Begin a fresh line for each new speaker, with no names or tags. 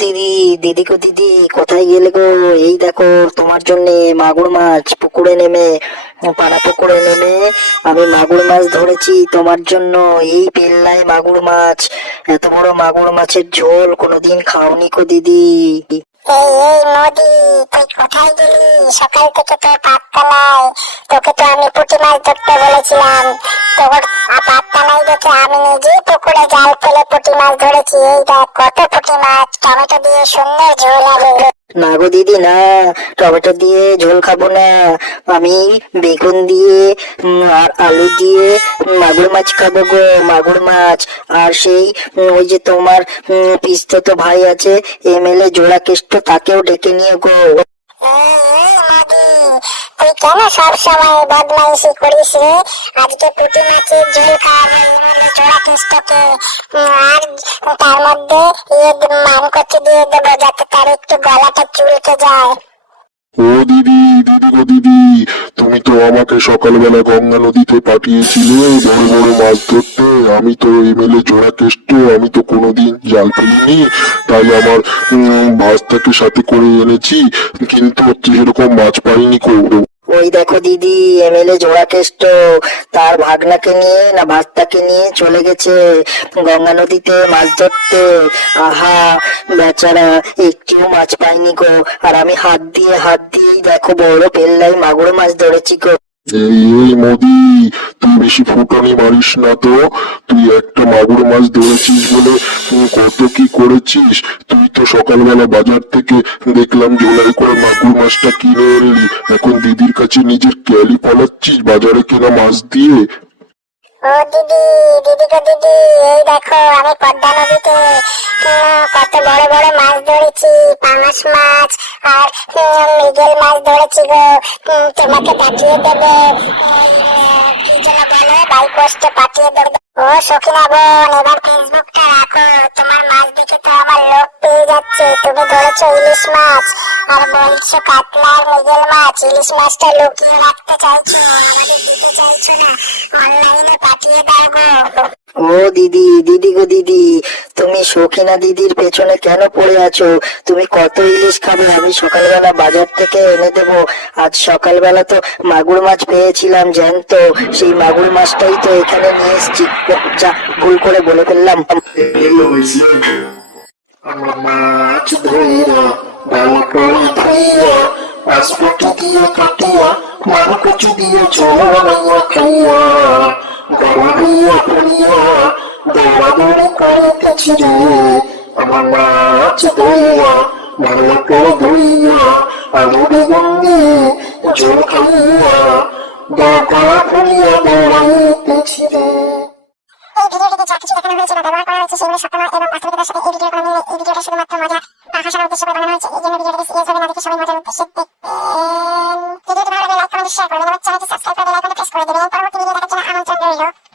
দিদি দিদি গো দিদি, কোথায় গেলে গো? এই দেখো, তোমার জন্য মাগুর মাছ পুকুরে নেমে, পাড়া পুকুরে নেমে আমি মাগুর মাছ ধরেছি তোমার জন্য। এই পেল্লায় মাগুর মাছ, এত বড় মাগুর মাছের ঝোল কোনোদিন খাওনি গো দিদি।
এই এই মোদি, তুই কোথায় গেলি? সকাল থেকে তোর পাত্তা নাই তোকে তো আমি পুঁটি মাছ ধরতে বলেছিলাম। তোর পাত্তা নাই দেখে আমি নিজেই পুকুরে জাল ফেলে পুঁটি মাছ ধরেছি। এই দেখ কত পুঁটি মাছ। টমেটো দিয়ে সুন্দর ঝোল হবে।
না গো দিদি না। টমেটো দিয়ে ঝোল খাব না। আমি বেগুন দিয়ে আর আলু দিয়ে মাগুর মাছ খাব গো মাগুর মাছ। আর সেই ওই যে তোমার পিস্তো ভাই আছে এম এল এ জোড়া কেষ্ট তাকেও ডেকে নিয়ে গো
তুই কেন সব সময় বদমাইশি করিস রে? আজকে পুঁটি মাছের ঝোল খাওয়াবো আর তার মধ্যে দিয়ে যাতে তার একটু গলাটা চুলকে যায়।
ও দিদি দিদি গো দিদি, তুমি তো আমাকে সকালবেলা গঙ্গা নদীতে পাঠিয়েছিলে, বড় বড় মাছ ধরতে। আমি তো এমএলএ জোড়া কেষ্ট, আমি তো কোনোদিন জাল ফেলিনি। তাই আমার ভাস্তাকে সাথে করে এনেছি, কিন্তু হচ্ছে সেরকম মাছ পাইনি কো
ওই দেখো দিদি এমএলএ জোড়া কেষ্ট তার ভাগনাকে নিয়ে না ভাস্তাকে নিয়ে চলে গেছে গঙ্গা নদীতে মাছ ধরতে। আহা, বেচারা, একটিও মাছ পাইনি গো। আর আমি হাত দিয়ে, হাত দিয়েই দেখো বড় পেল্লাই মাগুর মাছ ধরেছি গো।
মোদি, তুই বেশি ফুটানি মারিস না তো। তুই একটা মাগুর মাছ ধরেছিস বলে কত কি করেছিস? তুই তো সকালবেলা বাজার থেকে দেখলাম জোলাই করে মাগুর মাছটা কিনে এলি। এখন দিদির কাছে নিজের ক্যালি পালাচ্ছিস বাজারে কেনা মাছ দিয়ে।
ও দিদি দিদি গো দিদি, এই দেখো আমি পদ্মা নদীতে কত বড় বড় মাছ ধরেছি, পাঙাশ মাছ আর মৃগেল মাছ ধরেছি গো। তোমাকে পাঠিয়ে দেবে। কি যেন পাঠিয়ে দেবে। ও সখিনা বোন, এবার ফেসবুকটা রাখো। তোমার মাছ দেখে তো আমার লোক পেয়ে যাচ্ছে। তুমি ধরেছো ইলিশ মাছ। আর বলছো কাতলা মৃগেল মাছ। ইলিশ মাছটা লুকিয়ে রাখতে চাইছো না, আমাদের দিতে চাইছো না। অনলাইনে পাঠিয়ে দাও গো।
ও দিদি দিদি গো দিদি, তুমি সখিনা দিদির পেছনে কেন পড়ে আছো? তুমি কত ইলিশ খাবে? আমি সকালবেলা বাজার থেকে এনে দেবো। আজ সকালবেলা তো মাগুর মাছ পেয়েছিলাম, জ্যান্ত। সেই মাগুর মাছটাই তো এখানে নিয়ে এসছি। যা, ভুল করে বলে ফেললাম।
মাছ ধইরা ভালো করে ধুইয়া পাসপোর্ট দিয়ে কাটিয়া মারু কচু দিয়ে ঝোল বানাইয়া খাইয়া। গলা দিয়ে পড়িয়া দৌড়াদৌড়ি করিতেছি রে আমার মাছ ধইয়া ভালো করে ধুইয়া আলু বেগুন দিয়ে ঝোল খাইয়া গলা ফুলিয়া দৌড়াইতেছি রে
এই ভিডিওটিতে যা কিছু দেখানো হয়েছে বা ব্যবহার করা হয়েছে সেগুলো সত্য এবং বাস্তবিকতার সাথে এই ভিডিও কোনো মিল। এই ভিডিওটা শুধুমাত্র মজা বা হাসার উদ্দেশ্যে বানানো হয়েছে এই জন্য ভিডিওটিতে সিরিয়াস হবে না দেখে সবাই মজার উদ্দেশ্যে দেখবেন ভিডিওটি ভালো লাগলে লাইক কমেন্ট শেয়ার করে দেবেন চ্যানেলটি সাবস্ক্রাইব করে বেল আইকনে প্রেস করে দেবেন পরবর্তী ちゃないよ。